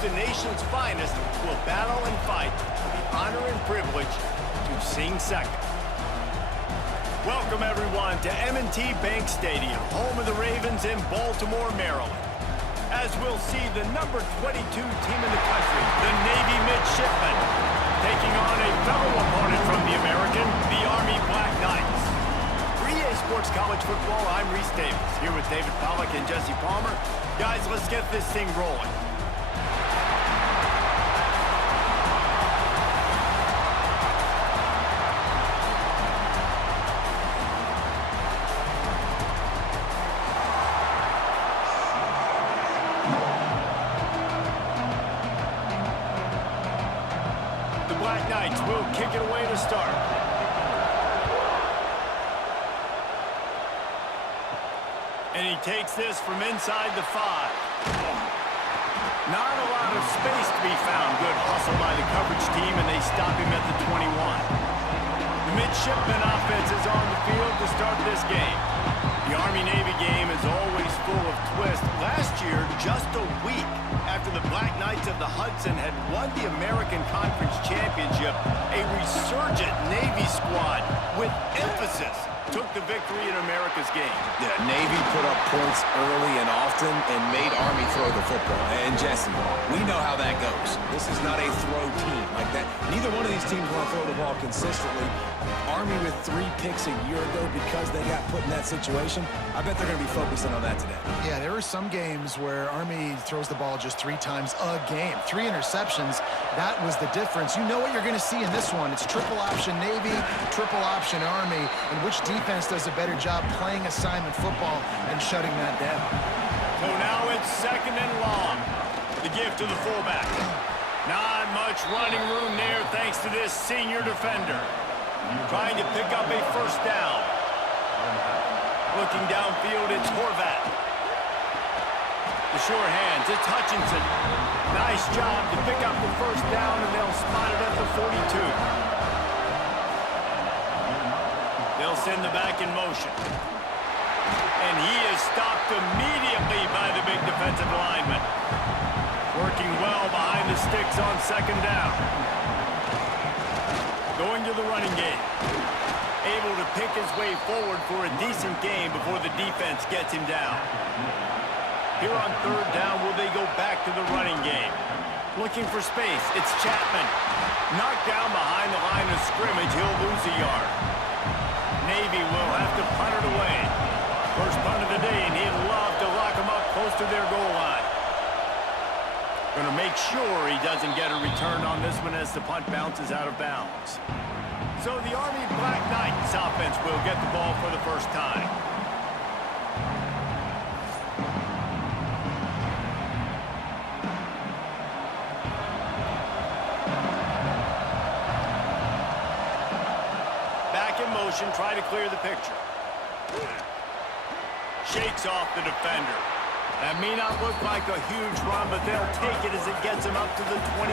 the nation's finest will battle and fight for the honor and privilege to sing second. Welcome, everyone, to M&T Bank Stadium, home of the Ravens in Baltimore, Maryland. As we'll see the number 22 team in the country, the Navy Midshipmen, taking on a fellow opponent from the American, the Army Black Knights. For EA Sports College Football, I'm Reese Davis, here with David Pollack and Jesse Palmer. Guys, let's get this thing rolling. Black Knights will kick it away to start. And he takes this from inside the 5. Not a lot of space to be found. Good hustle by the coverage team, and they stop him at the 21. The midshipman offense is on the field to start this game. The Army-Navy game is always full of twists. Last year, just a week after the Black Knights of the Hudson had won the American Conference Championship, a resurgent Navy squad with emphasis took the victory in America's game. Yeah, Navy put up points early and often and made Army throw the football. And Jesse, we know how that goes. This is not a throw team like that. Neither one of these teams want to throw the ball consistently. Army with 3 picks a year ago because they got put in that situation. I bet they're going to be focusing on that today. Yeah, there are some games where Army throws the ball just 3 times a game. 3 interceptions, that was the difference. You know what you're going to see in this one. It's triple option Navy, triple option Army, and which defense does a better job playing assignment football and shutting that down. So now it's 2nd and long. The give to the fullback. Not much running room there thanks to this senior defender. Trying to pick up a first down. Looking downfield, it's Horvat. The sure hands, it's Hutchinson. Nice job to pick up the first down, and they'll spot it at the 42. They'll send the back in motion. And he is stopped immediately by the big defensive lineman. Working well behind the sticks on 2nd down. Going to the running game. Able to pick his way forward for a decent game before the defense gets him down. Here on 3rd down, will they go back to the running game? Looking for space, it's Chapman. Knocked down behind the line of scrimmage, he'll lose a yard. Navy will have to punt it away. First punt of the day, and he'd love to lock them up close to their goal line. Going to make sure he doesn't get a return on this one as the punt bounces out of bounds. So the Army Black Knights offense will get the ball for the first time. Back in motion, try to clear the picture. Shakes off the defender. That may not look like a huge run, but they'll take it as it gets him up to the 24.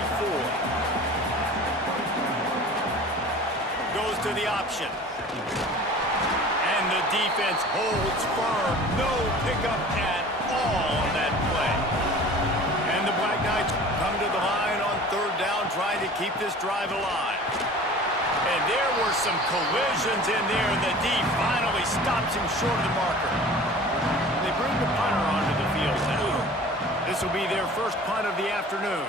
Goes to the option. And the defense holds firm. No pickup at all on that play. And the Black Knights come to the line on 3rd down, trying to keep this drive alive. And there were some collisions in there, and the D finally stops him short of the marker. They bring the punter onto the field now. This will be their first punt of the afternoon.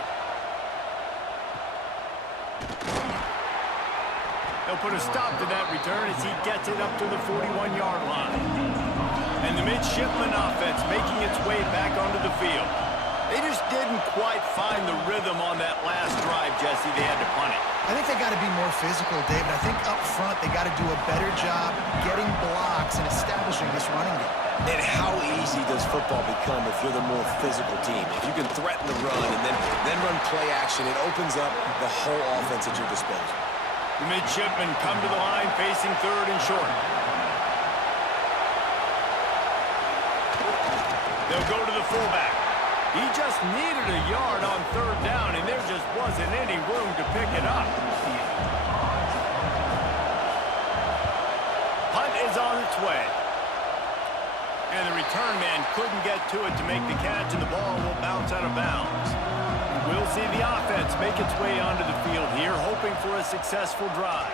They'll put a stop to that return as he gets it up to the 41-yard line. And the midshipman offense making its way back onto the field. They just didn't quite find the rhythm on that last drive, Jesse. They had to punt it. I think they got to be more physical, David. I think up front they got to do a better job getting blocks and establishing this running game. And how easy does football become if you're the more physical team? If you can threaten the run and then run play action, it opens up the whole offense at your disposal. The midshipmen come to the line facing 3rd and short. They'll go to the fullback. He just needed a yard on 3rd down, and there just wasn't any room to pick it up. Punt is on its way. And the return man couldn't get to it to make the catch, and the ball will bounce out of bounds. It We'll see the offense make its way onto the field here, hoping for a successful drive.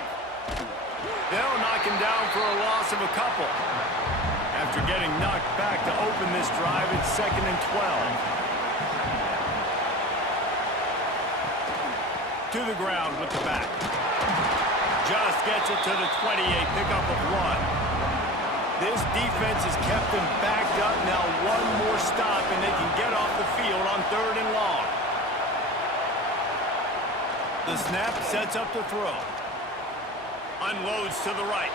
They'll knock him down for a loss of a couple. After getting knocked back to open this drive, it's 2nd and 12. To the ground with the back. Just gets it to the 28, pickup of 1. This defense has kept them backed up. Now one more stop, and they can get off the field on 3rd and long. The snap sets up the throw. Unloads to the right.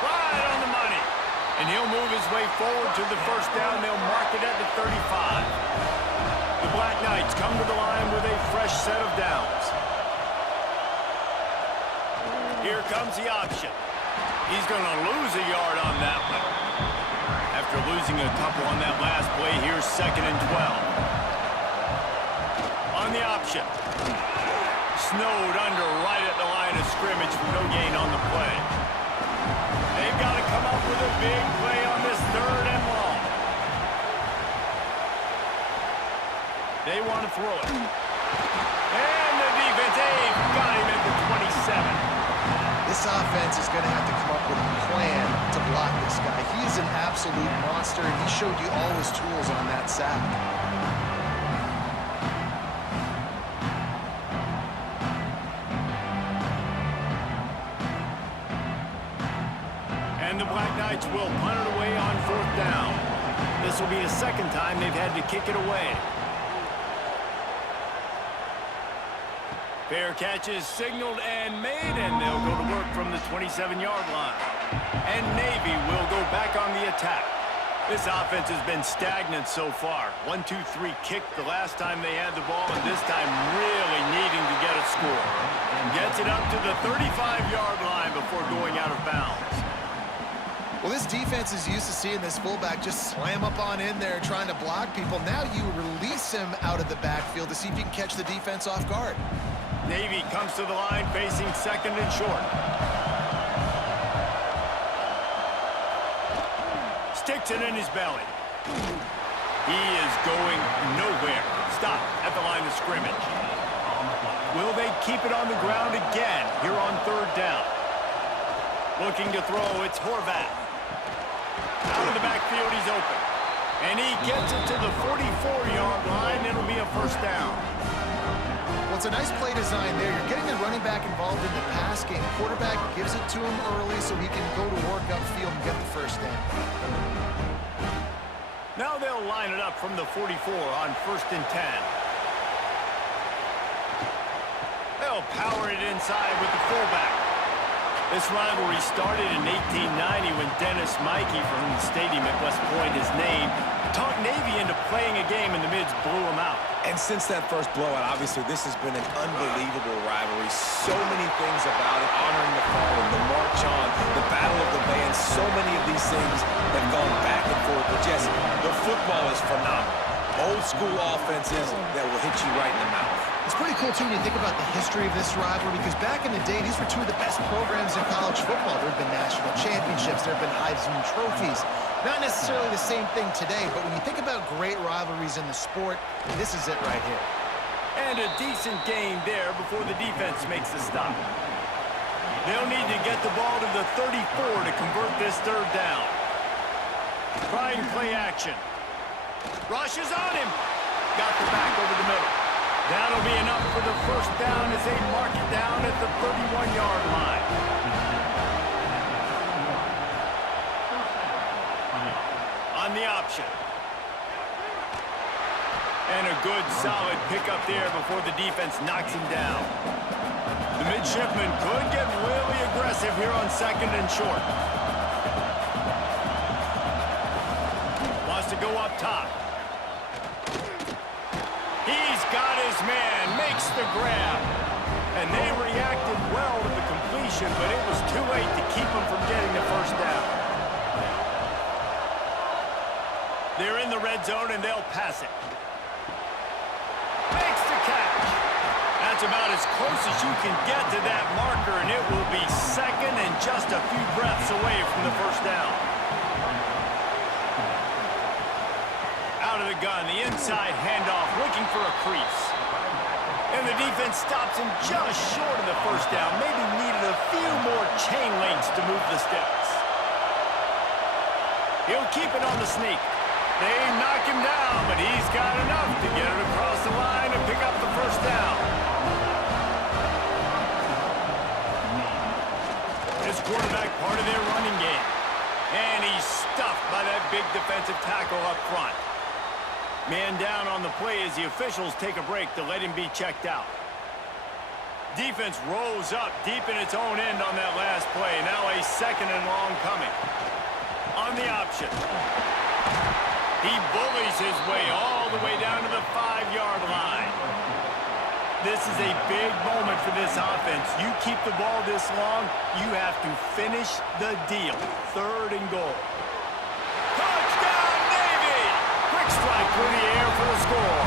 Right on the money. And he'll move his way forward to the first down. They'll mark it at the 35. The Black Knights come to the line with a fresh set of downs. Here comes the option. He's going to lose a yard on that one. After losing a couple on that last play, here's 2nd and 12. On the option. Snowed under right at the line of scrimmage for no gain on the play. They've got to come up with a big play on this 3rd and long. They want to throw it. And the defense, they've got him at the 27. This offense is going to have to come up with a plan to block this guy. He is an absolute monster, and he showed you all his tools on that sack. And the Black Knights will punt it away on 4th down. This will be the 2nd time they've had to kick it away. Fair catch is signaled and made, and they'll go to work from the 27-yard line. And Navy will go back on the attack. This offense has been stagnant so far. 1-2-3 kick the last time they had the ball, and this time really needing to get a score. Gets it up to the 35-yard line before going out of bounds. Well, this defense is used to seeing this fullback just slam up on in there trying to block people. Now you release him out of the backfield to see if you can catch the defense off guard. Navy comes to the line facing 2nd and short. Sticks it in his belly. He is going nowhere. Stop at the line of scrimmage. Will they keep it on the ground again here on 3rd down? Looking to throw, it's Horvath. Out of the backfield, he's open. And he gets it to the 44-yard line. It'll be a 1st down. Well, it's a nice play design there. You're getting the running back involved in the pass game. Quarterback gives it to him early so he can go to work upfield and get the 1st down. Now they'll line it up from the 44 on 1st and 10. They'll power it inside with the fullback. This rivalry started in 1890 when Dennis Mikey, for whom the stadium at West Point is named, talked Navy into playing a game, and the Mids blew him out. And since that first blowout, obviously, this has been an unbelievable rivalry. So many things about it, honoring the fallen, the march on, the battle of the bands. So many of these things have gone back and forth. But Jesse, the football is phenomenal. Old school offenses that will hit you right in the mouth. It's pretty cool, too, when you think about the history of this rivalry, because back in the day, these were two of the best programs in college football. There have been national championships. There have been Heisman trophies. Not necessarily the same thing today, but when you think about great rivalries in the sport, this is it right here. And a decent game there before the defense makes the stop. They'll need to get the ball to the 34 to convert this 3rd down. Trying play action. Rushes on him. Got the back over the middle. That'll be enough for the 1st down as they mark it down at the 31-yard line. On the option. And a good, solid pickup there before the defense knocks him down. The midshipman could get really aggressive here on 2nd and short. Wants to go up top. He's got his man, makes the grab. And they reacted well to the completion, but it was too late to keep him from getting the 1st down. They're in the red zone, and they'll pass it. Makes the catch. That's about as close as you can get to that marker, and it will be 2nd and just a few breaths away from the 1st down. Out of the gun, the inside handoff, looking for a crease. And the defense stops him just short of the first down. Maybe needed a few more chain links to move the sticks. He'll keep it on the sneak. They knock him down, but he's got enough to get it across the line and pick up the first down. This quarterback part of their running game. And he's stuffed by that big defensive tackle up front. Man down on the play as the officials take a break to let him be checked out. Defense rolls up deep in its own end on that last play. Now a second and long coming. On the option. He bullies his way all the way down to the 5-yard line. This is a big moment for this offense. You keep the ball this long, you have to finish the deal. 3rd and goal. Touchdown, Navy! Quick strike through the air for the score.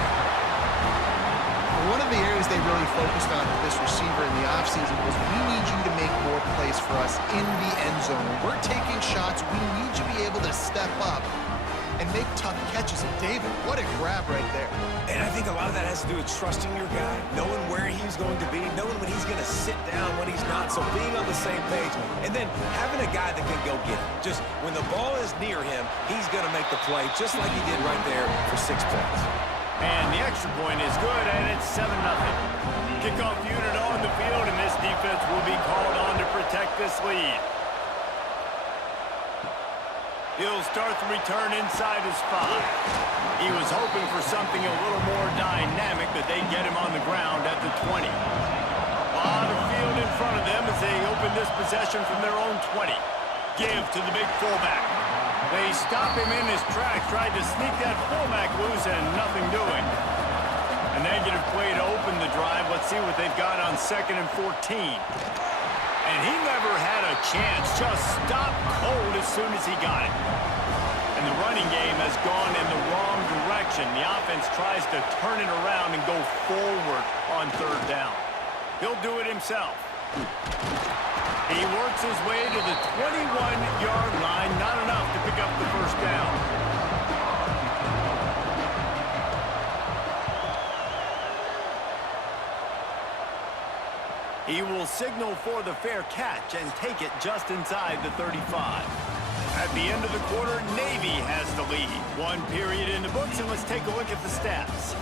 One of the areas they really focused on with this receiver in the offseason was we need you to make more plays for us in the end zone. When we're taking shots, we need you to be able to step up and make tough catches. And David, what a grab right there. And I think a lot of that has to do with trusting your guy, knowing where he's going to be, knowing when he's going to sit down, when he's not. So being on the same page, and then having a guy that can go get it. Just when the ball is near him, he's going to make the play, just like he did right there for 6 points. And the extra point is good, and it's 7-0. Kickoff unit on the field, and this defense will be called on to protect this lead. He'll start the return inside his 5. He was hoping for something a little more dynamic, but they get him on the ground at the 20. A lot of field in front of them as they open this possession from their own 20. Give to the big fullback. They stop him in his tracks, tried to sneak that fullback loose, and nothing doing. A negative play to open the drive. Let's see what they've got on 2nd and 14. And he never had a chance. Just stopped cold as soon as he got it. And the running game has gone in the wrong direction. The offense tries to turn it around and go forward on 3rd down. He'll do it himself. He works his way to the 21-yard line. Not enough to pick up the first down. He will signal for the fair catch and take it just inside the 35. At the end of the quarter, Navy has the lead. 1 period in the books, and let's take a look at the stats.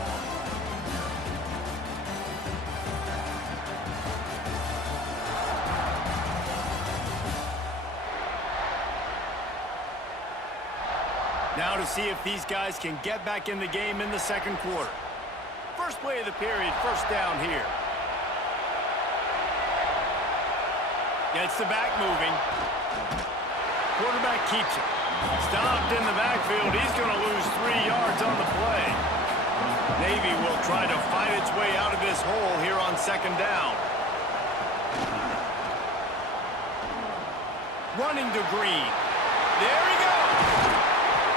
Now to see if these guys can get back in the game in the 2nd quarter. First play of the period, first down here. Gets the back moving. Quarterback keeps it. Stopped in the backfield. He's going to lose 3 yards on the play. Navy will try to fight its way out of this hole here on 2nd down. Running to Green. There he goes.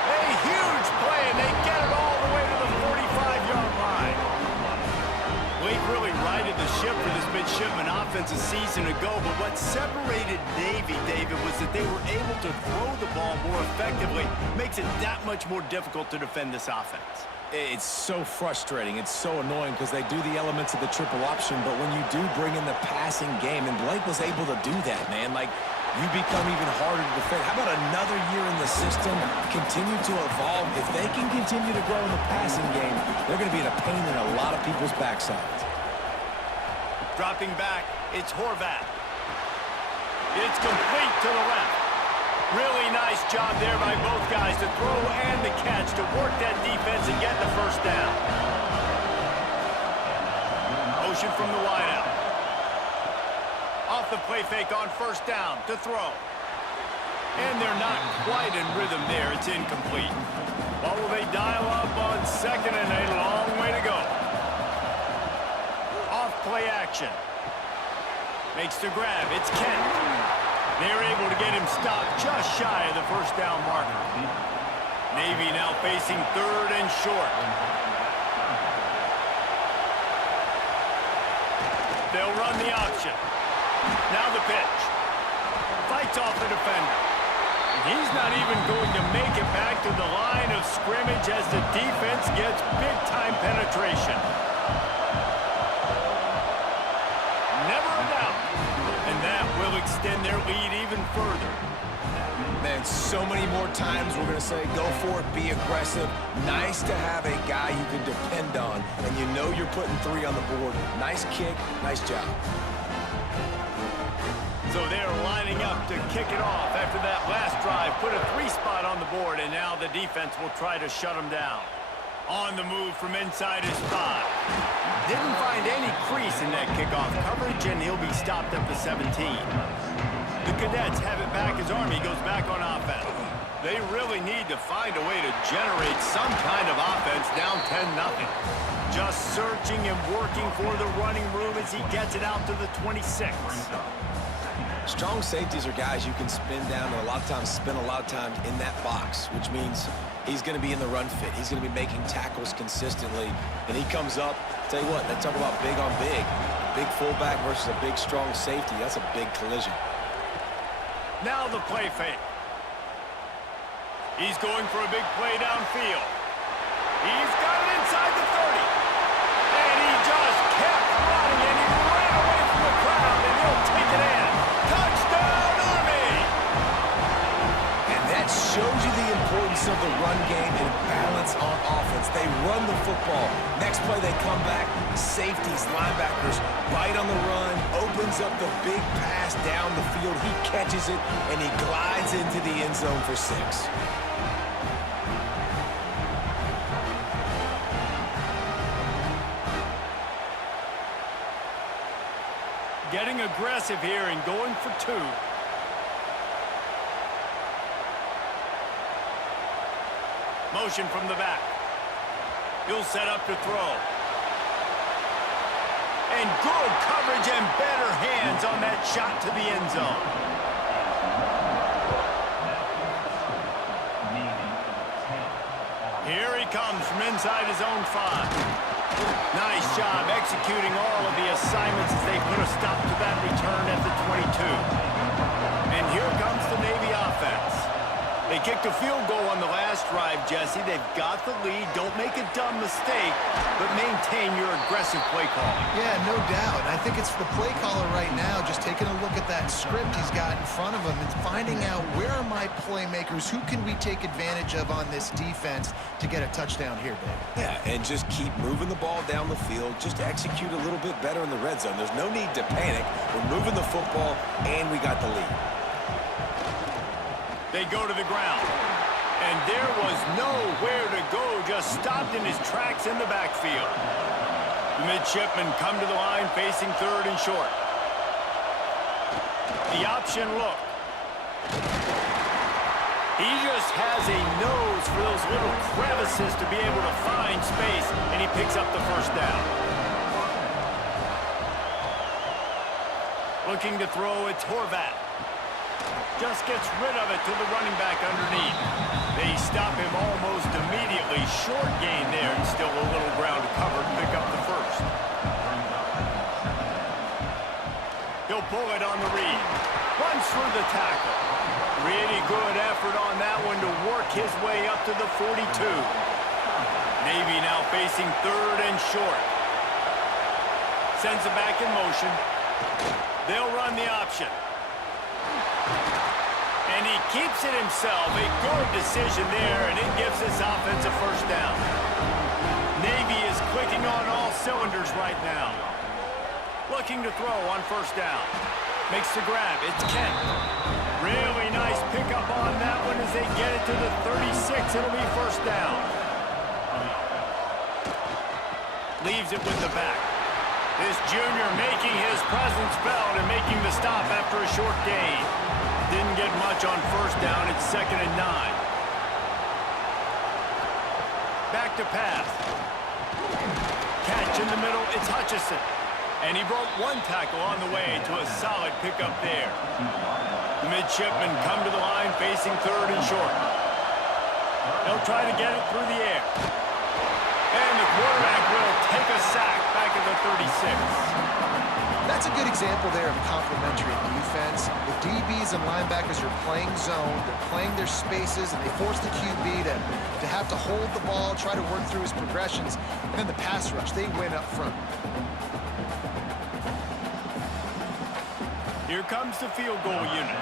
A huge play, and they get it all the way to the 45-yard line. Blake really righted the ship for this midshipman offense a season ago, but what separated Navy, David, was that they were able to throw the ball more effectively. Makes it that much more difficult to defend this offense. It's so frustrating. It's so annoying because they do the elements of the triple option, but when you do bring in the passing game, and Blake was able to do that, man, like, you become even harder to defend. How about another year in the system, continue to evolve? If they can continue to grow in the passing game, they're going to be in a pain in a lot of people's backsides. Dropping back, it's Horvath. It's complete to the left. Really nice job there by both guys to throw and the catch to work that defense and get the first down. Motion from the wideout. Off the play fake on first down to throw. And they're not quite in rhythm there. It's incomplete. What will they dial up on 2nd and a long way to go? Off play action. Makes the grab. It's Kent. They're able to get him stopped just shy of the first down marker. Navy now facing 3rd and short. They'll run the option. Now the pitch. Fights off the defender. He's not even going to make it back to the line of scrimmage as the defense gets big-time penetration. extend their lead even further. Man, so many more times we're going to say, go for it, be aggressive. Nice to have a guy you can depend on, and you know you're putting 3 on the board. Nice kick, nice job. So they're lining up to kick it off after that last drive. Put a 3 spot on the board, and now the defense will try to shut them down. On the move from inside his 5. Didn't find any crease in that kickoff coverage, and he'll be stopped up to 17. The Cadets have it back as Army goes back on offense. They really need to find a way to generate some kind of offense down 10-0. Just searching and working for the running room as he gets it out to the 26. Strong safeties are guys you can spin down and a lot of times spend a lot of time in that box, which means he's going to be in the run fit. He's going to be making tackles consistently, and he comes up. Tell you what, they talk about big on big. Big fullback versus a big, strong safety. That's a big collision. Now the play fake. He's going for a big play downfield. He's got it inside the 30. And he just kept running, and he ran away from the crowd, and he'll take it in. Touchdown, Army! And that shows you the importance of the run game and balance on offense. They run the football. Next play, they come back. Safeties, linebackers, bite on the run, opens up the big pass down the field. He catches it, and he glides into the end zone for 6. Getting aggressive here and going for 2. Motion from the back. He'll set up to throw. And good coverage and better hands on that shot to the end zone. Here he comes from inside his own 5. Nice job executing all of the assignments as they put a stop to that return at the 22. And here comes the Navy offense. They kicked a field goal on the last drive, Jesse. They've got the lead. Don't make a dumb mistake, but maintain your aggressive play calling. Yeah, no doubt. I think it's the play caller right now just taking a look at that script he's got in front of him and finding out where are my playmakers, who can we take advantage of on this defense to get a touchdown here, Dave. Yeah, and just keep moving the ball down the field. Just execute a little bit better in the red zone. There's no need to panic. We're moving the football, and we got the lead. They go to the ground. And there was nowhere to go, just stopped in his tracks in the backfield. The midshipmen come to the line facing 3rd and short. The option look. He just has a nose for those little crevices to be able to find space, and he picks up the 1st down. Looking to throw, it's Horvat. Just gets rid of it to the running back underneath. They stop him almost immediately. Short gain there, and still a little ground to cover to pick up the 1st. He'll pull it on the read. Runs through the tackle. Really good effort on that one to work his way up to the 42. Navy now facing 3rd and short. Sends it back in motion. They'll run the option. And he keeps it himself. A good decision there, and it gives this offense a 1st down. Navy is clicking on all cylinders right now. Looking to throw on 1st down. Makes the grab. It's Kent. Really nice pickup on that one as they get it to the 36. It'll be 1st down. Leaves it with the back. This junior making his presence felt and making the stop after a short gain. Didn't get much on 1st down. It's 2nd and 9. Back to pass. Catch in the middle. It's Hutchison. And he broke 1 tackle on the way to a solid pickup there. The midshipmen come to the line facing 3rd and short. They'll try to get it through the air. And the quarterback will take a sack back at the 36. That's a good example there of complementary defense. The DBs and linebackers are playing zone, they're playing their spaces, and they force the QB to have to hold the ball, try to work through his progressions, and then the pass rush, they win up front. Here comes the field goal unit.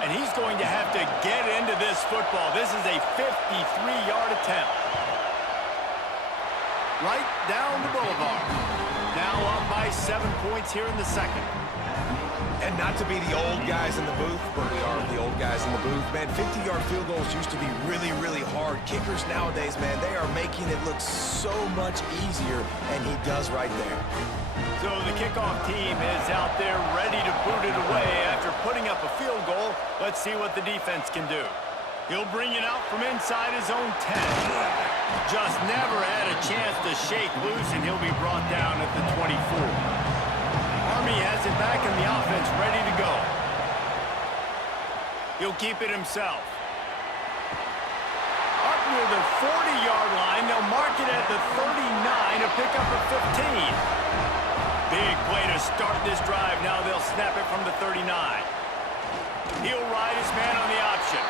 And he's going to have to get into this football. This is a 53-yard attempt. Right down the boulevard. Now up by 7 points here in the second. And not to be the old guys in the booth, but we are the old guys in the booth. Man, 50-yard field goals used to be really, really hard. Kickers nowadays, man, they are making it look so much easier, and he does right there. So the kickoff team is out there ready to boot it away after putting up a field goal. Let's see what the defense can do. He'll bring it out from inside his own 10. Just never had a chance to shake loose, and he'll be brought down at the 24. Army has it back in the offense, ready to go. He'll keep it himself. Up near the 40-yard line, they'll mark it at the 39 to pick up a 15. Big play to start this drive. Now they'll snap it from the 39. He'll ride his man on the option.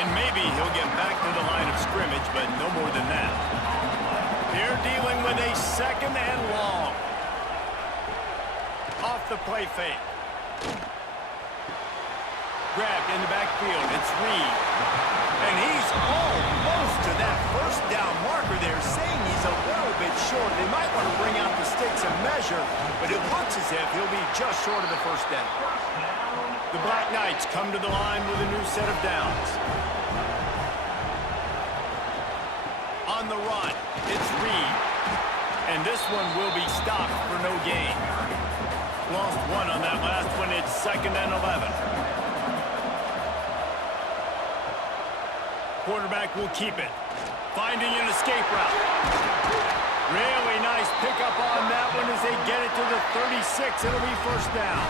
And maybe he'll get back to the line of scrimmage, but no more than that. They're dealing with a second and long. Off the play fake. Grabbed in the backfield. It's Reed. And he's almost to that first down marker there, saying he's a little bit short. They might want to bring out the sticks and measure, but it looks as if he'll be just short of the first down. The Black Knights come to the line with a new set of downs. On the run, it's Reed. And this one will be stopped for no gain. Lost one on that last one. It's 2nd and 11. Quarterback will keep it. Finding an escape route. Really nice pickup on that one as they get it to the 36. It'll be first down.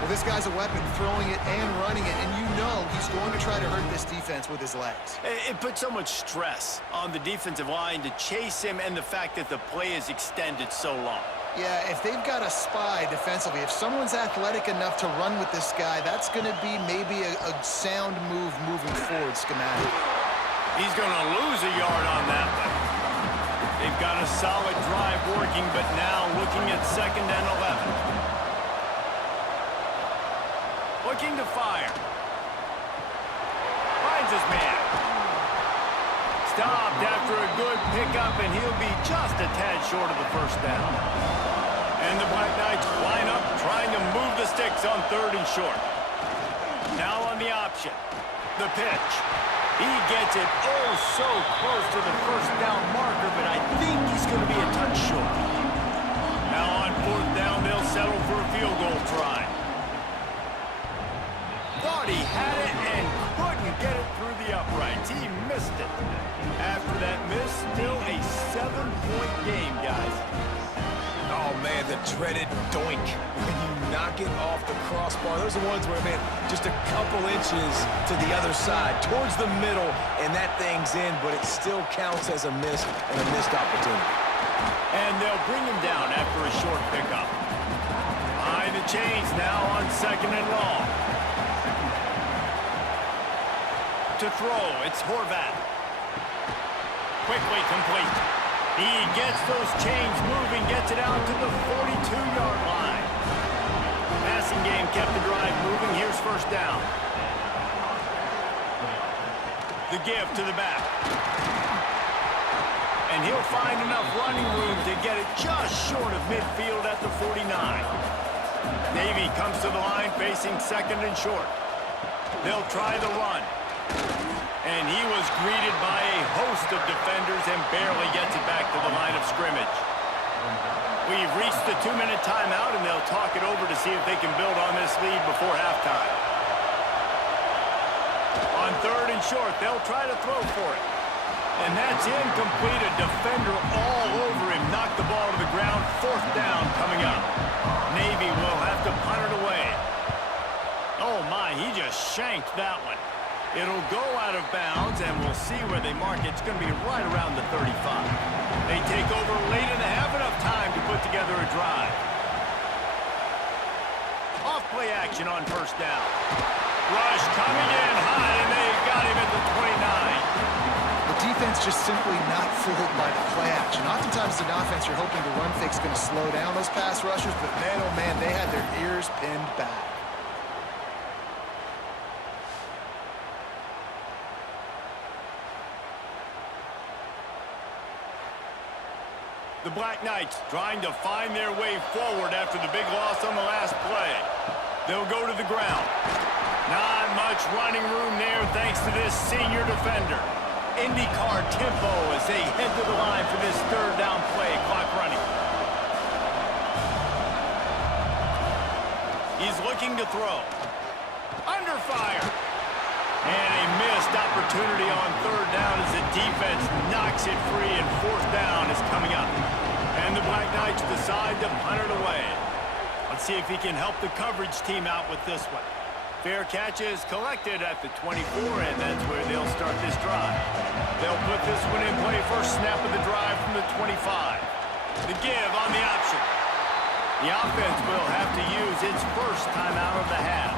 Well, this guy's a weapon, throwing it and running it, and you know he's going to try to hurt this defense with his legs. It puts so much stress on the defensive line to chase him, and the fact that the play is extended so long. Yeah, if they've got a spy defensively, if someone's athletic enough to run with this guy, that's going to be maybe a sound move moving forward schematic. He's going to lose a yard on that one. They've got a solid drive working, but now looking at 2nd and 11. Looking to fire. Finds his man. Stopped after a good pickup, and he'll be just a tad short of the first down. And the Black Knights line up, trying to move the sticks on 3rd and short. Now on the option. The pitch. He gets it oh so close to the first down marker, but I think he's going to be a touch short. Now on 4th down, they'll settle for a field goal try. Thought he had it and couldn't get it through the uprights. He missed it. After that miss, still a 7-point game, guys. Oh, man, the dreaded doink. When you knock it off the crossbar, those are the ones where, man, just a couple inches to the other side, towards the middle, and that thing's in, but it still counts as a miss and a missed opportunity. And they'll bring him down after a short pickup. Behind the chains now on 2nd and long. To throw, it's Horvat. Quickly complete. He gets those chains moving, gets it out to the 42-yard line. Passing game kept the drive moving. Here's first down. The give to the back. And he'll find enough running room to get it just short of midfield at the 49. Navy comes to the line facing 2nd and short. They'll try the run. And he was greeted by a host of defenders and barely gets it back to the line of scrimmage. We've reached the 2-minute timeout, and they'll talk it over to see if they can build on this lead before halftime. On 3rd and short, they'll try to throw for it. And that's incomplete. A defender all over him. Knocked the ball to the ground. 4th down coming up. Navy will have to punt it away. Oh, my, he just shanked that one. It'll go out of bounds, and we'll see where they mark it. It's going to be right around the 35. They take over late in the half, enough time to put together a drive. Off-play action on first down. Rush coming in high, and they got him at the 29. The defense just simply not fooled by the play action. Oftentimes, an offense you're hoping the run fake's going to slow down those pass rushers, but man, oh man, they had their ears pinned back. The Black Knights trying to find their way forward after the big loss on the last play. They'll go to the ground. Not much running room there thanks to this senior defender. IndyCar tempo as they head to the line for this third down play. Clock running. He's looking to throw. Under fire. And a missed opportunity on third down as the defense knocks it free and fourth down is coming up. And the Black Knights decide to punt it away. Let's see if he can help the coverage team out with this one. Fair catch is collected at the 24, and that's where they'll start this drive. They'll put this one in play first snap of the drive from the 25. The give on the option. The offense will have to use its first timeout of the half.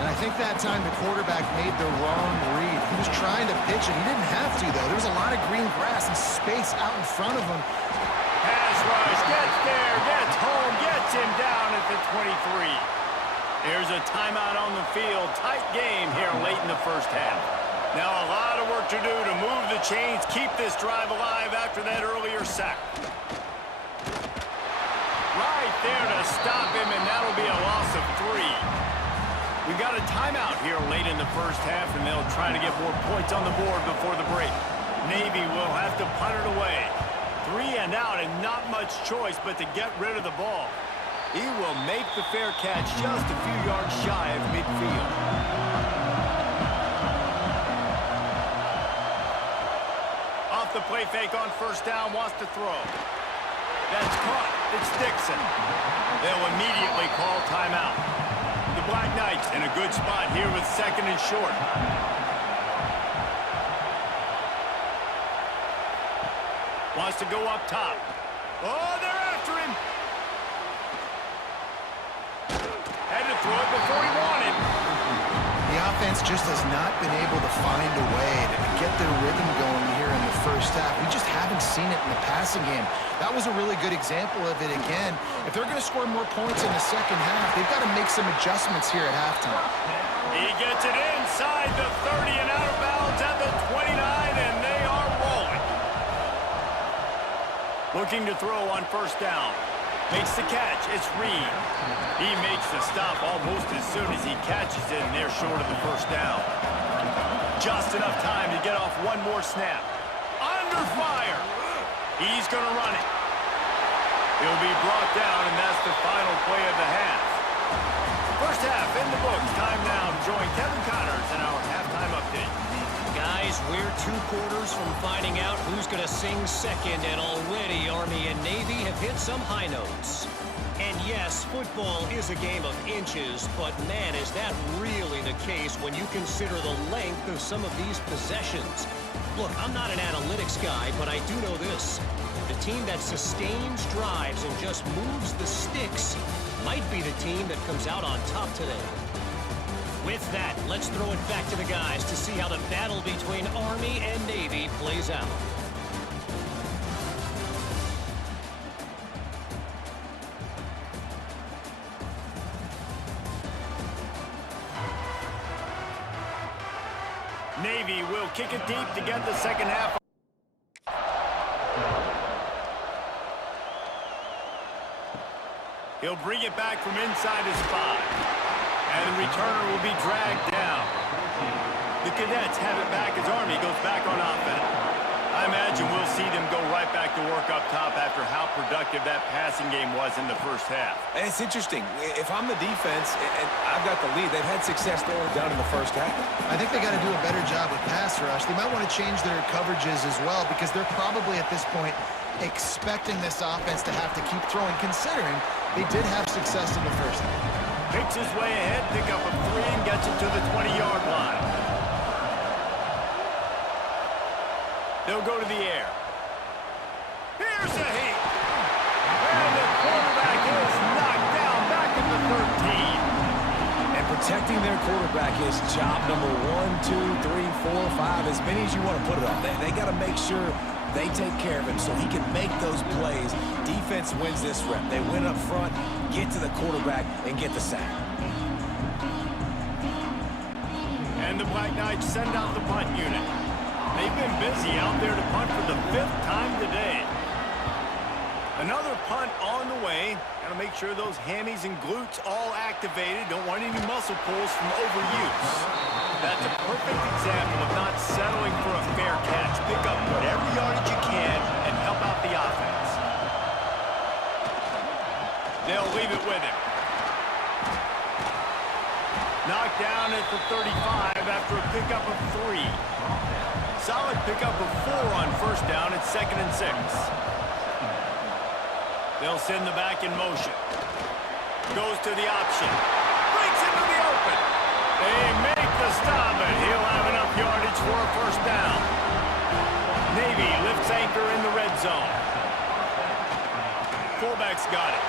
And I think that time the quarterback made the wrong read. He was trying to pitch it. He didn't have to, though. There was a lot of green grass and space out in front of him. Pass rush, gets there, gets home, gets him down at the 23. There's a timeout on the field. Tight game here late in the first half. Now a lot of work to do to move the chains, keep this drive alive after that earlier sack. Right there to stop him, and that'll be a loss of 3. We've got a timeout here late in the first half, and they'll try to get more points on the board before the break. Navy will have to punt it away. 3 and out, and not much choice but to get rid of the ball. He will make the fair catch just a few yards shy of midfield. Off the play fake on first down, wants to throw. That's caught. It's Dixon. They'll immediately call timeout. The Black Knights in a good spot here with second and short. Wants to go up top. Oh, they're after him. Had to throw it before he wanted. The offense just has not been able to find a way to get their rhythm going here in the first half. We just haven't seen it in the passing game. That was a really good example of it again. If they're going to score more points in the second half, they've got to make some adjustments here at halftime. He gets it inside the 30 and out of bounds at the 29, and they are rolling. Looking to throw on first down. Makes the catch. It's Reed. He makes the stop almost as soon as he catches it, and they're short of the first down. Just enough time to get off one more snap. Under fire. He's going to run it. He'll be brought down, and that's the final play of the half. First half in the books. Time now to join Kevin Connors in our halftime update. Guys, we're 2 quarters from finding out who's going to sing second, and already Army and Navy have hit some high notes. And yes, football is a game of inches, but man, is that really the case when you consider the length of some of these possessions. Look, I'm not an analytics guy, but I do know this. The team that sustains drives and just moves the sticks might be the team that comes out on top today. With that, let's throw it back to the guys to see how the battle between Army and Navy plays out. Navy will kick it deep to get the second half. He'll bring it back from inside his 5. And the returner will be dragged down. The Cadets have it back as Army goes back on offense. I imagine we'll see them go right back to work up top after how productive that passing game was in the first half. And it's interesting. If I'm the defense and I've got the lead, they've had success throwing down in the first half. I think they got to do a better job with pass rush. They might want to change their coverages as well because they're probably at this point expecting this offense to have to keep throwing, considering they did have success in the first half. Picks his way ahead, pick up a 3 and gets it to the 20-yard line. They'll go to the air. Here's a heat. And the quarterback is knocked down back at the 13. And protecting protecting their quarterback is job number 1, 2, 3, 4, 5, as many as you want to put it on. They got to make sure they take care of him so he can make those plays. Defense wins this rep. They win up front, get to the quarterback, and get the sack. And the Black Knights send out the punt unit. They've been busy out there to punt for the 5th time today. Another punt on the way. Got to make sure those hammies and glutes all activated. Don't want any muscle pulls from overuse. That's a perfect example of not settling for a fair catch. Pick up whatever yardage you can and help out the offense. They'll leave it with him. Knocked down at the 35 after a pickup of 3. Solid pickup of 4 on first down at 2nd and 6. They'll send the back in motion. Goes to the option. Breaks into the open. They make the stop, and he'll have enough yardage for a first down. Navy lifts anchor in the red zone. Fullback's got it.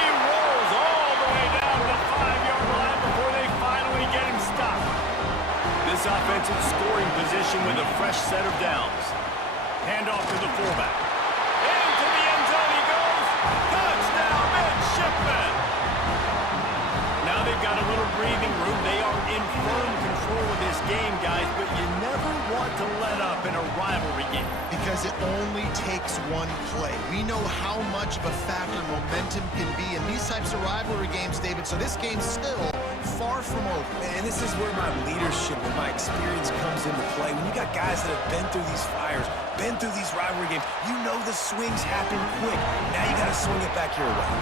He rolls all the way down to the 5-yard line before they finally get him stopped. This offensive scoring position with a fresh set of downs. Hand off to the fullback. Into the end zone he goes. Touchdown, midshipman. Now they've got a little breathing room. They are in firm control of this game, guys, but you never want to let up in a rivalry game. Because it only takes one play. We know how much of a factor momentum can be in these types of rivalry games, David, so this game's still far from over. And this is where my leadership and my experience comes into play. When you got guys that have been through these fires, been through these rivalry games, you know the swings happen quick. Now you got to swing it back your way.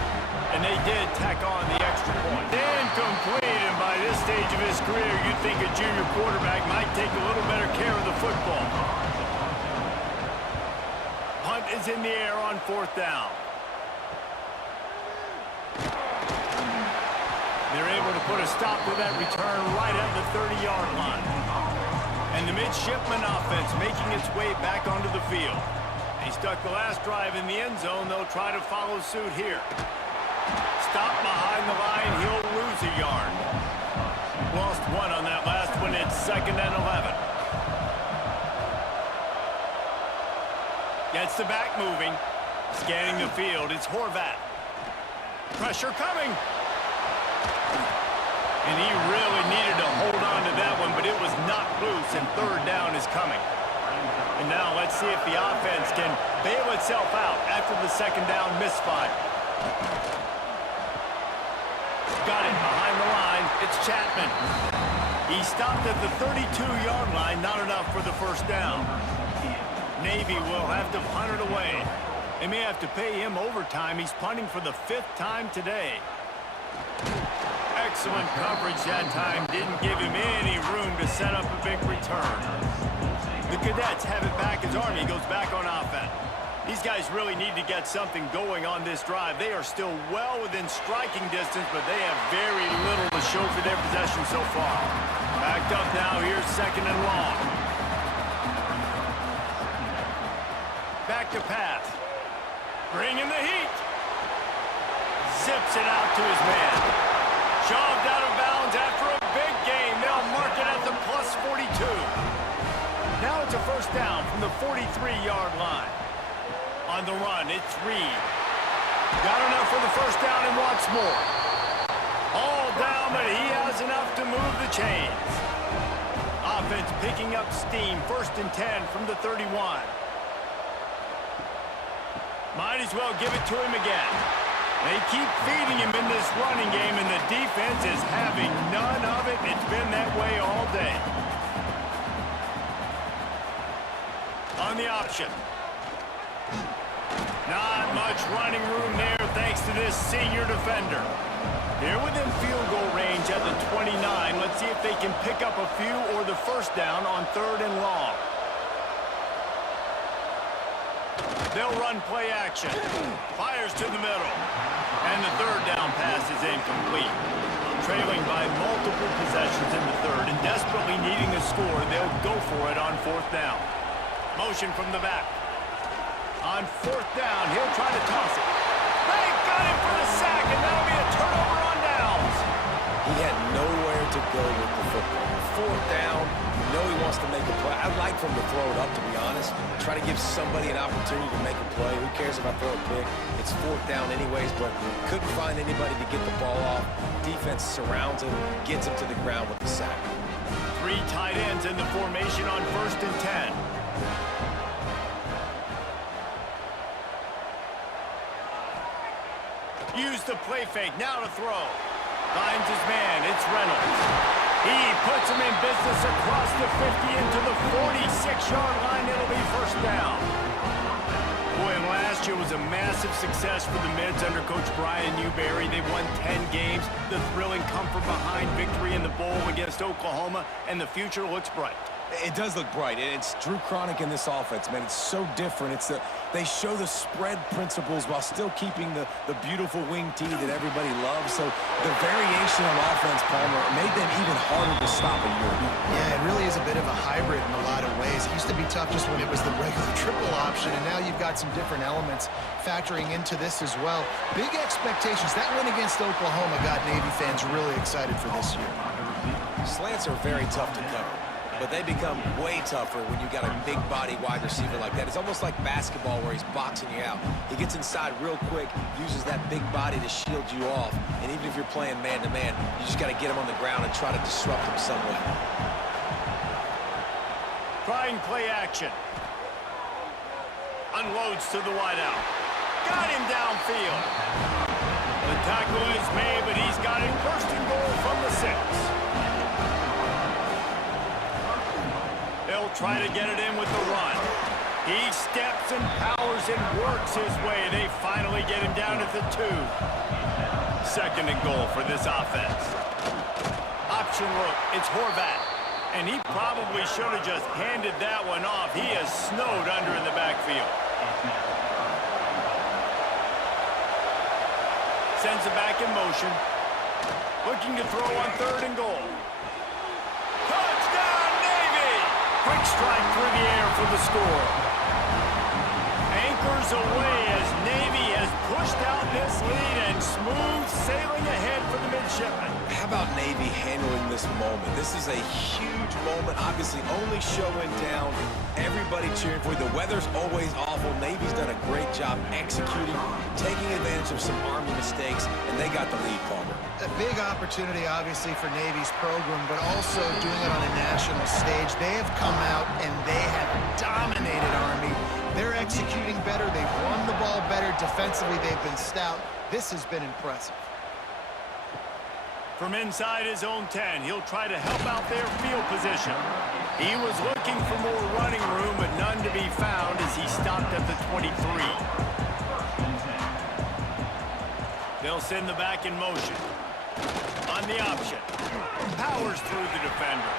And they did tack on the extra point. Incomplete, and by this stage of his career, you'd think a junior quarterback might take a little better care of the football. Punt is in the air on 4th down. They're able to put a stop to that return right at the 30-yard line. And the midshipman offense making its way back onto the field. He stuck the last drive in the end zone. They'll try to follow suit here. Stop behind the line. He'll lose a yard. Lost 1 on that last one. It's 2nd and 11. Gets the back moving. Scanning the field. It's Horvat. Pressure coming. And he really needed to hold on to that one, but it was knocked loose, and 3rd down is coming. And now let's see if the offense can bail itself out after the 2nd down misfire. Got it behind the line. It's Chapman. He stopped at the 32-yard line. Not enough for the first down. Navy will have to punt it away. They may have to pay him overtime. He's punting for the 5th time today. Excellent coverage that time. Didn't give him any room to set up a big return. The Cadets have it back as Army goes back on offense. These guys really need to get something going on this drive. They are still well within striking distance, but they have very little to show for their possession so far. Backed up now. Here's 2nd and long. Back to pass. Bringing the heat. Zips it out to his man. Shoved out of bounds after a big gain. They'll mark it at the plus 42. Now it's a first down from the 43-yard line. On the run, it's Reed. Got enough for the first down and wants more. All down, but he has enough to move the chains. Offense picking up steam. 1st and 10 from the 31. Might as well give it to him again. They keep feeding him in this running game, and the defense is having none of it. It's been that way all day. On the option. Not much running room there thanks to this senior defender. They're within field goal range at the 29. Let's see if they can pick up a few or the first down on 3rd and long. They'll run play action. Fires to the middle. And the 3rd down pass is incomplete. Trailing by multiple possessions in the 3rd and desperately needing a score, they'll go for it on 4th down. Motion from the back. On 4th down, he'll try to toss it. They got him for the sack, and that'll be a turnover on downs. go with the football. Fourth down, you know he wants to make a play. I'd like for him to throw it up, to be honest. Try to give somebody an opportunity to make a play. Who cares if I throw a pick? It's fourth down anyways, but couldn't find anybody to get the ball off. Defense surrounds him, gets him to the ground with the sack. 3 tight ends in the formation on 1st and 10. Use the play fake, now to throw. Finds his man, it's Reynolds. He puts him in business across the 50 into the 46-yard line. It'll be first down. Boy, and last year was a massive success for the Mids under Coach Brian Newberry. They won 10 games. The thrilling come-from-behind victory in the bowl against Oklahoma, and the future looks bright. It does look bright, and it's Drew Cronic in this offense, man. It's so different. They show the spread principles while still keeping the beautiful wing tee that everybody loves. So the variation on offense, Palmer, made them even harder to stop in Europe. Yeah, it really is a bit of a hybrid in a lot of ways. It used to be tough just when it was the regular triple option, and now you've got some different elements factoring into this as well. Big expectations. That win against Oklahoma got Navy fans really excited for this year. Slants are very tough to cover, but they become way tougher when you got a big body wide receiver like that. It's almost like basketball where he's boxing you out. He gets inside real quick, uses that big body to shield you off, and even if you're playing man-to-man, you just got to get him on the ground and try to disrupt him some way. Trying play action. Unloads to the wideout. Got him downfield. The tackle is made, but he's got it first and goal from the 6. They'll try to get it in with the run. He steps and powers and works his way. They finally get him down at the 2. 2nd and goal for this offense. Option look, it's Horvat. And he probably should have just handed that one off. He is snowed under in the backfield. Sends it back in motion. Looking to throw on 3rd and goal. Touchdown, Navy! Quick strike through the air for the score. Anchors away as Navy has pushed out this lead and smooth sailing ahead for the midshipmen. How about Navy handling this moment? This is a huge moment, obviously only showing down. Everybody cheering for you. The weather's always awful. Navy's done a great job executing, taking advantage of some Army mistakes, and they got the lead, Palmer. A big opportunity, obviously, for Navy's program, but also doing it on a national stage. They have come out and they have dominated Army. They're executing better. They've run the ball better. Defensively, they've been stout. This has been impressive. From inside his own 10, he'll try to help out their field position. He was looking for more running room, but none to be found as he stopped at the 23. They'll send the back in motion. On the option. Powers through the defender.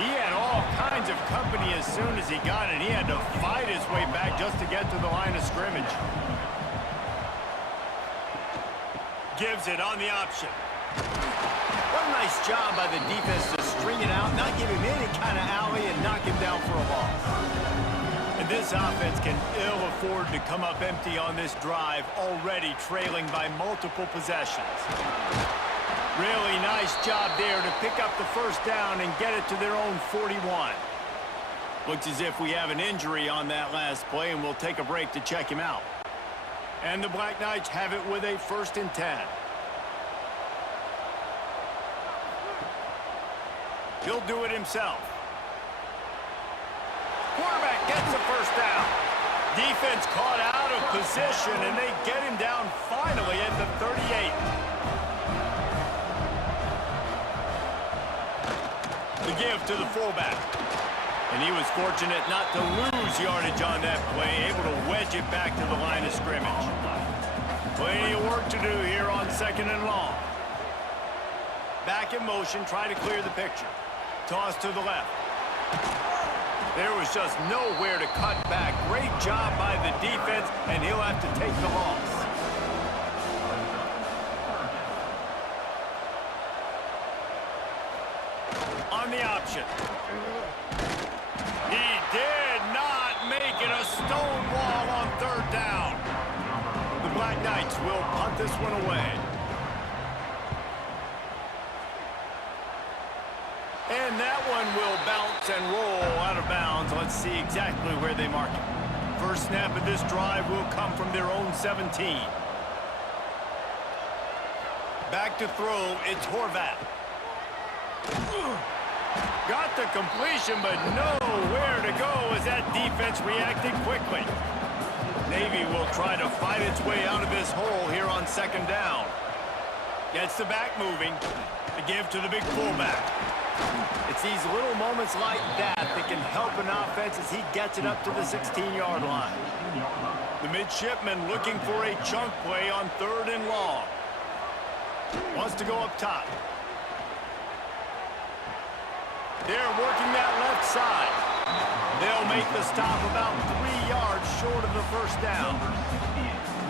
He had all kinds of company as soon as he got it. He had to fight his way back just to get to the line of scrimmage. Gives it on the option. What a nice job by the defense to string it out, not give him any kind of alley, and knock him down for a loss. And this offense can ill afford to come up empty on this drive, already trailing by multiple possessions. Really nice job there to pick up the first down and get it to their own 41. Looks as if we have an injury on that last play, and we'll take a break to check him out. And the Black Knights have it with a 1st and 10. He'll do it himself. Quarterback gets the first down. Defense caught out of position, and they get him down finally at the 38. The give to the fullback. And he was fortunate not to lose yardage on that play, able to wedge it back to the line of scrimmage. Plenty of work to do here on 2nd and long. Back in motion, try to clear the picture. Toss to the left. There was just nowhere to cut back. Great job by the defense, and he'll have to take the loss. On the option. He did not make it a stone wall on 3rd down. The Black Knights will punt this one away. And that one will bounce and roll out of bounds. Let's see exactly where they mark it. First snap of this drive will come from their own 17. Back to throw, it's Horvath. Got the completion, but nowhere to go as that defense reacted quickly. Navy will try to fight its way out of this hole here on second down. Gets the back moving. The give to the big fullback. It's these little moments like that that can help an offense as he gets it up to the 16-yard line. The midshipman looking for a chunk play on 3rd and long. Wants to go up top. They're working that left side. They'll make the stop about 3 yards short of the first down.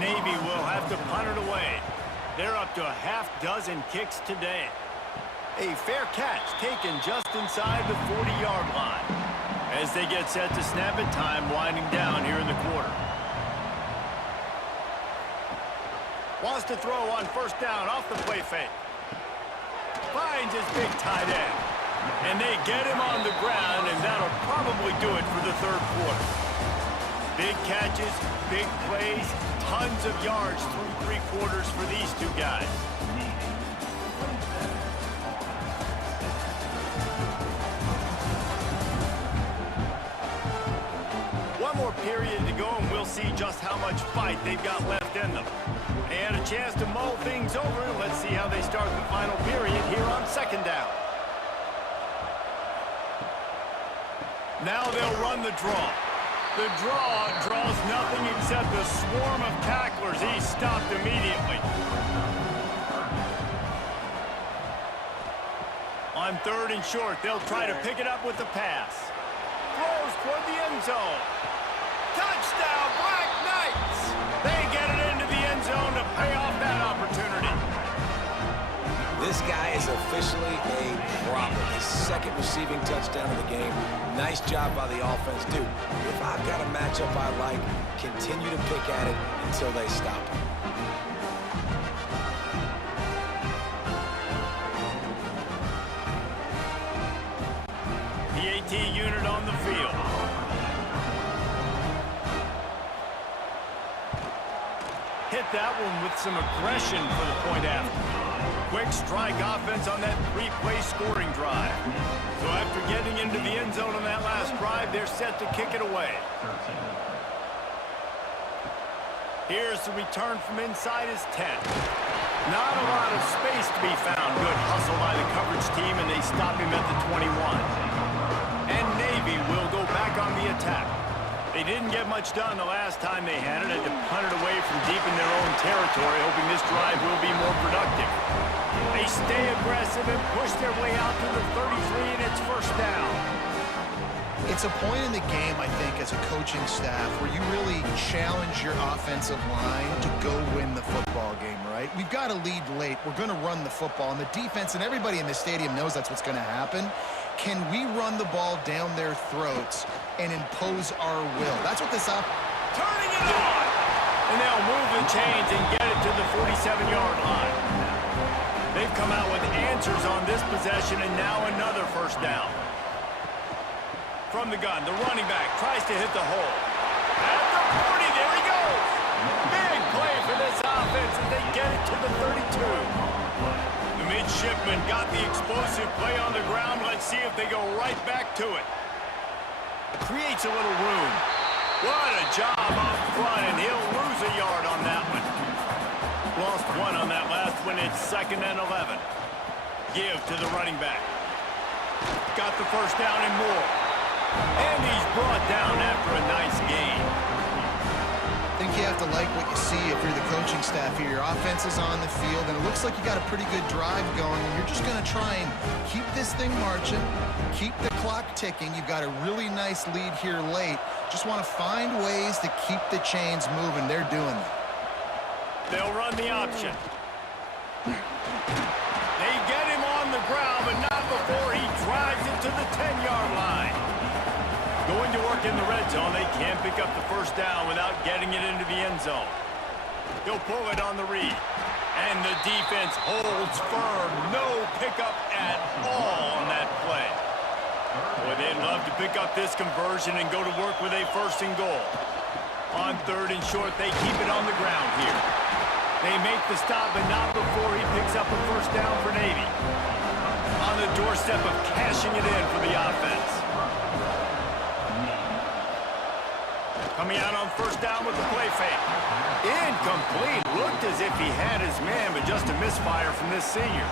Navy will have to punt it away. They're up to a half-dozen kicks today. A fair catch taken just inside the 40-yard line. As they get set to snap it, time winding down here in the quarter. Wants to throw on first down off the play fake. Finds his big tight end. And they get him on the ground, and that'll probably do it for the 3rd quarter. Big catches, big plays, tons of yards through 3 quarters for these two guys. One more period to go, and we'll see just how much fight they've got left in them. They had a chance to mull things over. Let's see how they start the final period here on second down. Now they'll run the draw. The draw draws nothing except a swarm of tacklers. He's stopped immediately. On 3rd and short, they'll try to pick it up with the pass. Throws toward the end zone. Touchdown, Black Knights! They get it into the end zone to pay off that opportunity. This guy is officially a problem. His 2nd receiving touchdown of the game. Nice job by the offense. Dude, if I've got a matchup I like, continue to pick at it until they stop it. The AT unit on the field. Hit that one with some aggression for the point after. Quick strike offense on that 3-play scoring drive. So after getting into the end zone on that last drive, they're set to kick it away. Here's the return from inside his 10. Not a lot of space to be found. Good hustle by the coverage team, and they stop him at the 21. And Navy will go back on the attack. They didn't get much done the last time they had it. Had to punt it away from deep in their own territory, hoping this drive will be more productive. They stay aggressive and push their way out to the 33, and it's first down. It's a point in the game, I think, as a coaching staff where you really challenge your offensive line to go win the football game, right? We've got to lead late. We're going to run the football, and the defense and everybody in the stadium knows that's what's going to happen. Can we run the ball down their throats and impose our will? That's what this turning it on! And they'll move the chains and get it to the 47-yard line. They've come out with answers on this possession, and now another first down. From the gun, the running back tries to hit the hole. At the 40, there he goes! Big play for this offense as they get it to the 32. The midshipman got the explosive play on the ground. Let's see if they go right back to it. Creates a little room. What a job up front, and he'll lose a yard on that one. Lost one on that last one. It's 2nd and 11. Give to the running back. Got the first down and more. And he's brought down after a nice gain. I think you have to like what you see if you're the coaching staff here. Your offense is on the field, and it looks like you got a pretty good drive going, and you're just going to try and keep this thing marching, keep the clock ticking. You've got a really nice lead here late. Just want to find ways to keep the chains moving. They're doing that. They'll run the option. They get him on the ground, but not before he drives it to the 10-yard line. Going to work in the red zone, they can't pick up the first down without getting it into the end zone. He'll pull it on the read. And the defense holds firm. No pickup at all on that play. Boy, they'd love to pick up this conversion and go to work with a first and goal. On third and short, they keep it on the ground here. They make the stop, but not before he picks up a first down for Navy. On the doorstep of cashing it in for the offense. Coming out on first down with the play fake. Incomplete. Looked as if he had his man, but just a misfire from this senior.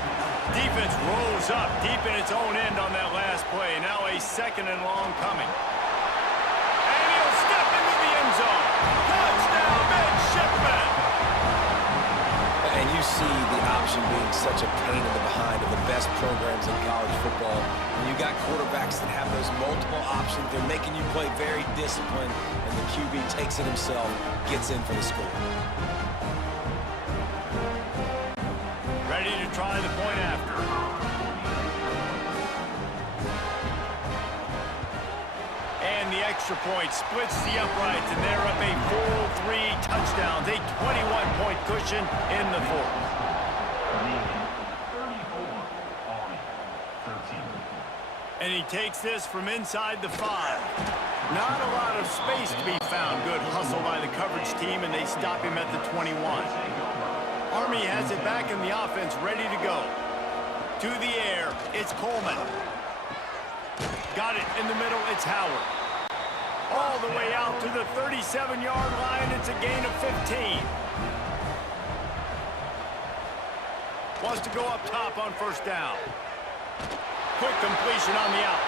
Defense rolls up deep in its own end on that last play. Now a second and long coming. And he'll step into the end zone. Touchdown, midshipman! And you see the option being such a pain in the behind of the best programs in college football. When you got quarterbacks that have those multiple options, they're making you play very disciplined, and the QB takes it himself, gets in for the score. Ready to try the point after. And the extra point splits the uprights, and they're up a full 3 touchdowns, a 21-point cushion in the fourth. And he takes this from inside the 5. Not a lot of space to be found. Good hustle by the coverage team, and they stop him at the 21. Army has it back in the offense, ready to go. To the air, it's Coleman. Got it in the middle, it's Howard. All the way out to the 37-yard line, it's a gain of 15. Wants to go up top on first down. Quick completion on the out.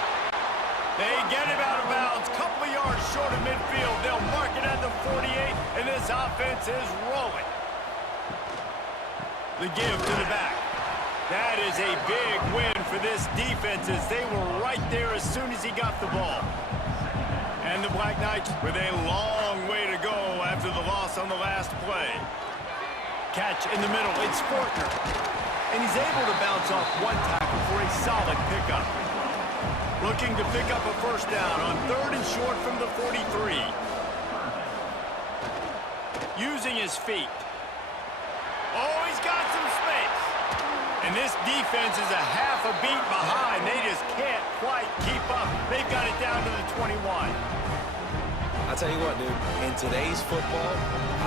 They get him out of bounds, couple of yards short of midfield. They'll mark it at the 48, and this offense is rolling. The give to the back. That is a big win for this defense as they were right there as soon as he got the ball. And the Black Knights with a long way to go after the loss on the last play. Catch in the middle, it's Fortner. And he's able to bounce off one tackle for a solid pickup. Looking to pick up a first down on third and short from the 43. Using his feet. Oh, he's got some space. And this defense is a half a beat behind. They just can't quite keep up. They've got it down to the 21. I'll tell you what, dude, in today's football,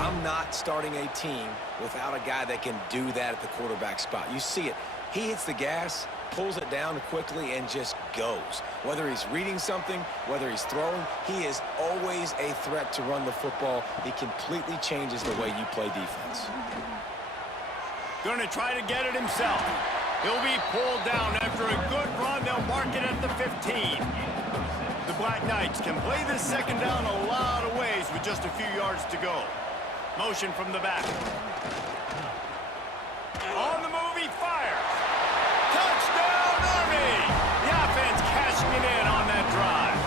I'm not starting a team without a guy that can do that at the quarterback spot. You see it. He hits the gas, pulls it down quickly, and just goes. Whether he's reading something, whether he's throwing, he is always a threat to run the football. He completely changes the way you play defense. Going to try to get it himself. He'll be pulled down after a good run. They'll mark it at the 15. The Black Knights can play this second down a lot of ways with just a few yards to go. Motion from the back. On the move, he fires. Touchdown, Army! The offense cashing it in on that drive.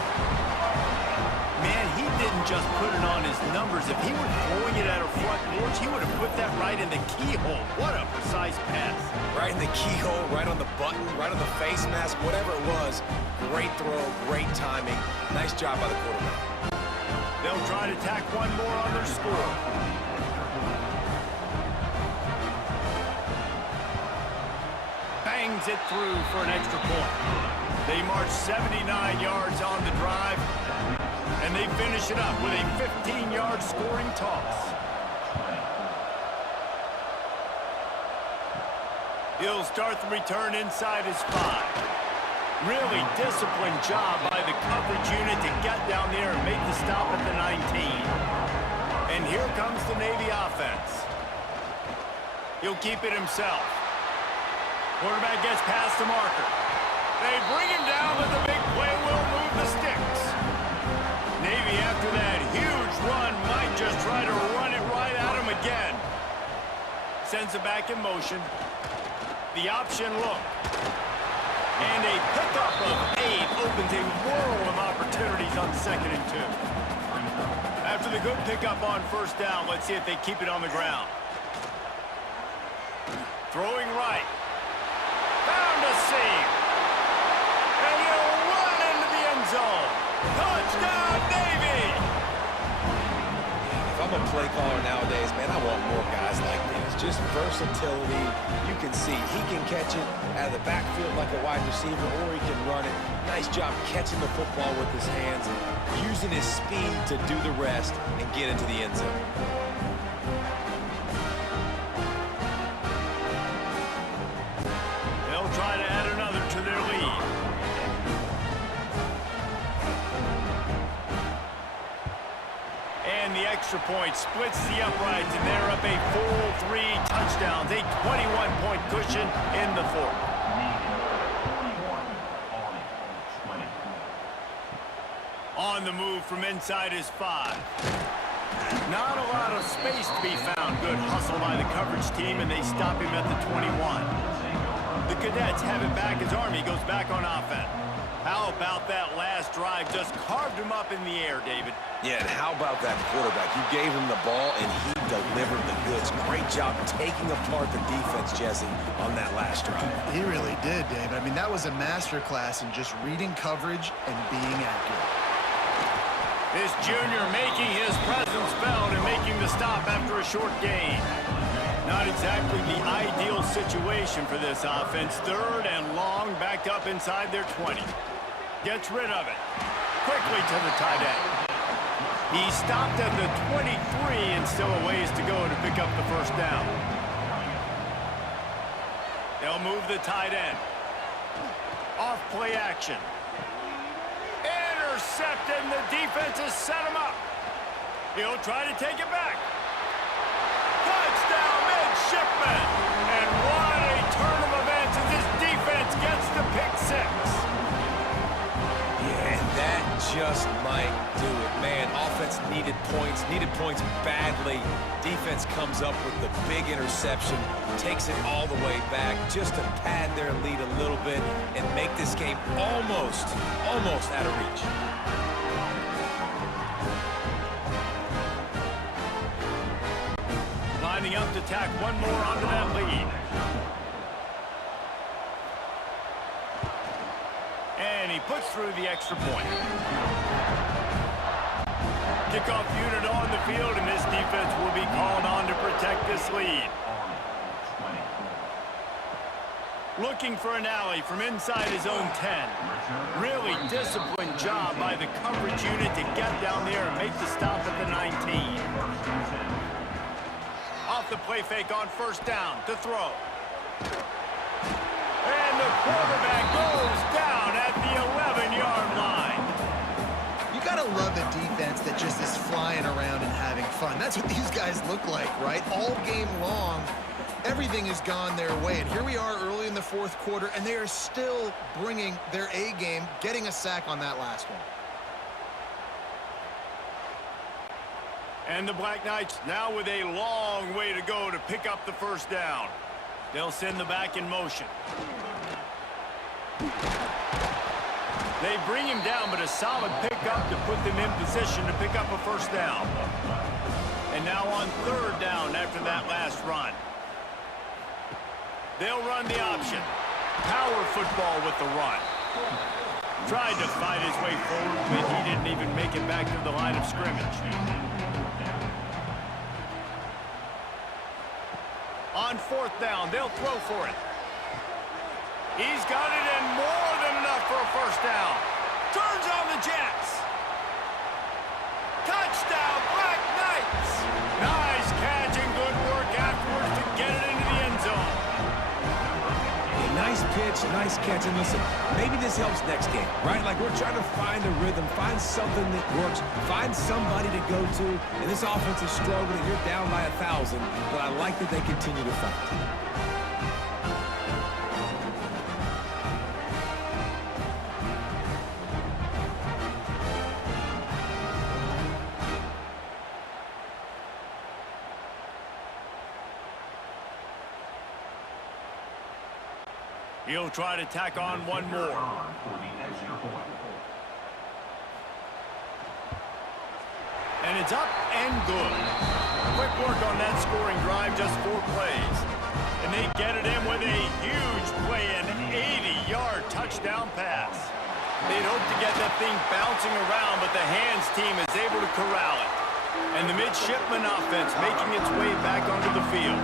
Man, he didn't just put it on his numbers. If he were throwing it at a front porch, he would have put that right in the keyhole. What a precise pass. Right in the keyhole, right on the button, right on the face mask, whatever it was. Great throw, great timing. Nice job by the quarterback. They'll try to tack one more on their score. Bangs it through for an extra point. They march 79 yards on the drive, and they finish it up with a 15-yard scoring toss. He'll start the return inside his 5. Really disciplined job by the coverage unit to get down there and make the stop at the 19. And here comes the Navy offense. He'll keep it himself. Quarterback gets past the marker. They bring him down, but the big play will move the sticks. Navy, after that huge run, might just try to run it right at him again. Sends it back in motion. The option look. And a pickup of 8 opens a world of opportunities on 2nd and 2. After the good pickup on first down, let's see if they keep it on the ground. Throwing right. Found a seam. And he'll run into the end zone. Touchdown, Navy! If I'm a play caller nowadays, man, I want more guys like this. just versatility. You can see he can catch it out of the backfield like a wide receiver, or he can run it. Nice job catching the football with his hands, using his speed to do the rest and get into the end zone. They'll try to add another to their lead. And the extra point splits the uprights, and they're up a full 3 touchdowns, a 21-point cushion in the fourth. On the move from inside his 5. Not a lot of space to be found. Good hustle by the coverage team, and they stop him at the 21. The Cadets have it back as Army goes back on offense. How about that last drive? Just carved him up in the air, David. Yeah, and how about that quarterback? You gave him the ball, and he delivered the goods. Great job taking apart the defense, Jesse, on that last drive. He really did, David. I mean, that was a masterclass in just reading coverage and being accurate. This junior making his presence felt and making the stop after a short gain. Not exactly the ideal situation for this offense. 3rd and long, backed up inside their 20. Gets rid of it. Quickly to the tight end. He stopped at the 23 and still a ways to go to pick up the first down. They'll move the tight end. Off play action. Intercepted, and the defense has set him up. He'll try to take it back. Touchdown, midshipman! And what a turn of events as this defense gets the pick 6. Yeah, and that just might do it. Man, offense needed points badly. Defense comes up with the big interception, takes it all the way back just to pad their lead a little bit and make this game almost out of reach. Lining up to tack one more onto that lead. And he puts through the extra point. Kickoff unit on the field, and this defense will be called on to protect this lead. Looking for an alley from inside his own 10. Really disciplined job by the coverage unit to get down there and make the stop at the 19. Off the play fake on first down to throw. And the quarterback goes down at the 11-yard line. You gotta love a defense that just is flying around and having fun. That's what these guys look like, right? All game long, everything has gone their way. And here we are early in the 4th quarter, and they are still bringing their A game, getting a sack on that last one. And the Black Knights now with a long way to go to pick up the first down. They'll send the back in motion. They bring him down, but a solid pickup to put them in position to pick up a first down. And now on 3rd down after that last run. They'll run the option. Power football with the run. Tried to fight his way forward, but he didn't even make it back to the line of scrimmage. On 4th down, they'll throw for it. He's got it in more than enough for a first down. Turns on the Jets. Touchdown, Black Knights. Nice catch and good work afterwards to get it into the end zone. Nice pitch, nice catch, and listen, maybe this helps next game, right? Like we're trying to find a rhythm, find something that works, find somebody to go to, and this offense is struggling. You're down by 1,000, but I like that they continue to fight. He'll try to tack on one more. And it's up and good. Quick work on that scoring drive, just 4 plays. And they get it in with a huge play, an 80-yard touchdown pass. They'd hoped to get that thing bouncing around, but the hands team is able to corral it. And the midshipman offense making its way back onto the field.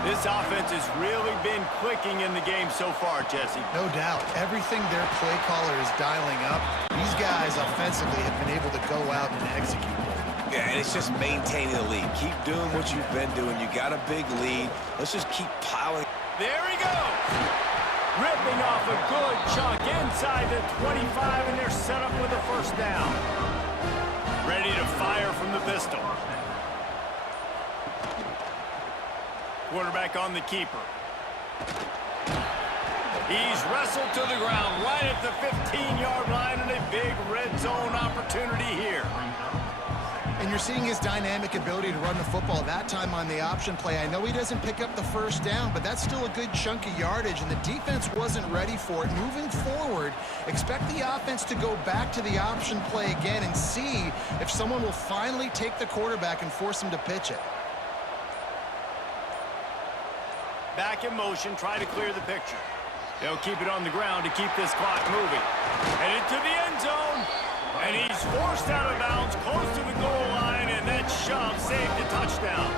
This offense has really been clicking in the game so far, Jesse. No doubt. Everything their play caller is dialing up, these guys offensively have been able to go out and execute. Yeah, and it's just maintaining the lead. Keep doing what you've been doing. You got a big lead. Let's just keep piling. There he goes. Ripping off a good chunk inside the 25, and they're set up with a first down. Ready to fire from the pistol. Quarterback on the keeper. He's wrestled to the ground right at the 15-yard line, and a big red zone opportunity here. And you're seeing his dynamic ability to run the football, that time on the option play. I know he doesn't pick up the first down, but that's still a good chunk of yardage, and the defense wasn't ready for it. Moving forward, expect the offense to go back to the option play again and see if someone will finally take the quarterback and force him to pitch it. Back in motion, try to clear the picture. They'll keep it on the ground to keep this clock moving. Headed to the end zone. And he's forced out of bounds close to the goal line, and that shove saved a touchdown.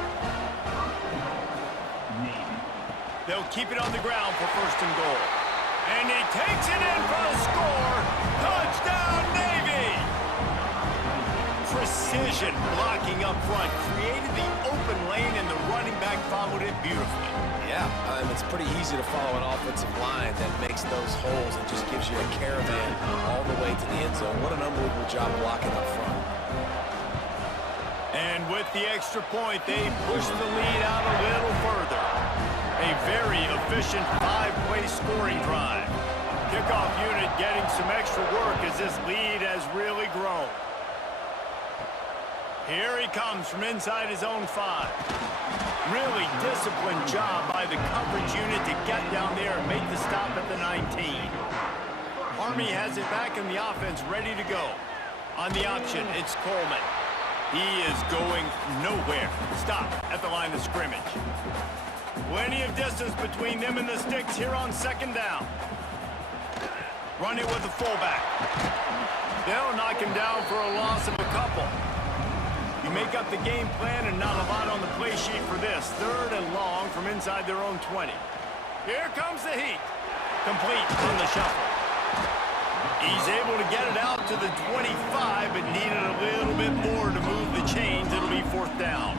They'll keep it on the ground for first and goal. And he takes it in for the score. Touchdown, Navy! Precision blocking up front created the open lane, and the running back followed it beautifully. Yeah, it's pretty easy to follow an offensive line that makes those holes and just gives you a caravan all the way to the end zone. What an unbelievable job blocking up front. And with the extra point, they push the lead out a little further. A very efficient 5-play scoring drive. Kickoff unit getting some extra work as this lead has really grown. Here he comes from inside his own 5. Really disciplined job by the coverage unit to get down there and make the stop at the 19. Army has it back in the offense, ready to go. On the option, it's Coleman. He is going nowhere. Stop at the line of scrimmage. Plenty of distance between them and the sticks here on second down. Running with the fullback. They'll knock him down for a loss of a couple. You make up the game plan and not a lot on the play sheet for this. Third and long from inside their own 20. Here comes the heat. Complete on the shuffle. He's able to get it out to the 25, but needed a little bit more to move the chains. It'll be fourth down.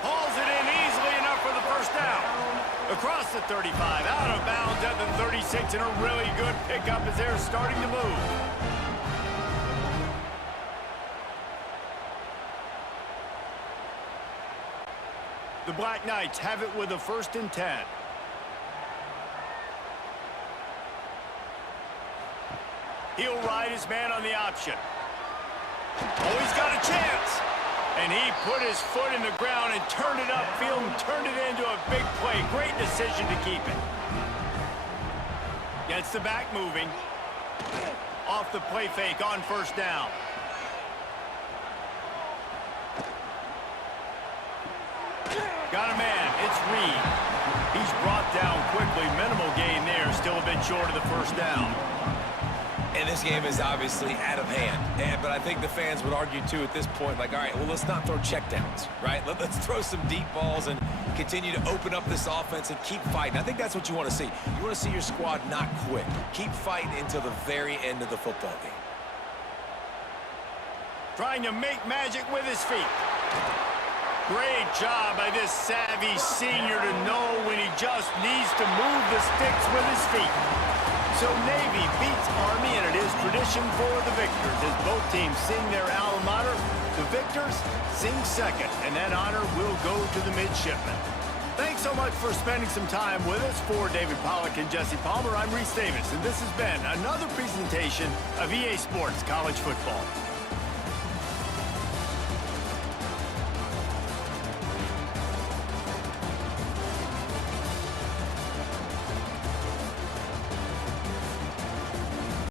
Hauls it in easily enough for the first down. Across the 35, out of bounds at the 36, and a really good pickup as they're starting to move. The Black Knights have it with a 1st and 10. He'll ride his man on the option. Oh, he's got a chance. And he put his foot in the ground and turned it upfield and turned it into a big play. Great decision to keep it. Gets the back moving. Off the play fake on first down. Got a man. It's Reed. He's brought down quickly. Minimal gain there. Still a bit short of the first down. And this game is obviously out of hand. But I think the fans would argue, too, at this point, like, all right, well, let's not throw checkdowns, right? Let's throw some deep balls and continue to open up this offense and keep fighting. I think that's what you want to see. You want to see your squad not quit. Keep fighting until the very end of the football game. Trying to make magic with his feet. Great job by this savvy senior to know when he just needs to move the sticks with his feet. So Navy beats Army, and it is tradition for the victors. As both teams sing their alma mater, the victors sing second, and that honor will go to the midshipmen. Thanks so much for spending some time with us. For David Pollack and Jesse Palmer, I'm Reese Davis, and this has been another presentation of EA Sports College Football.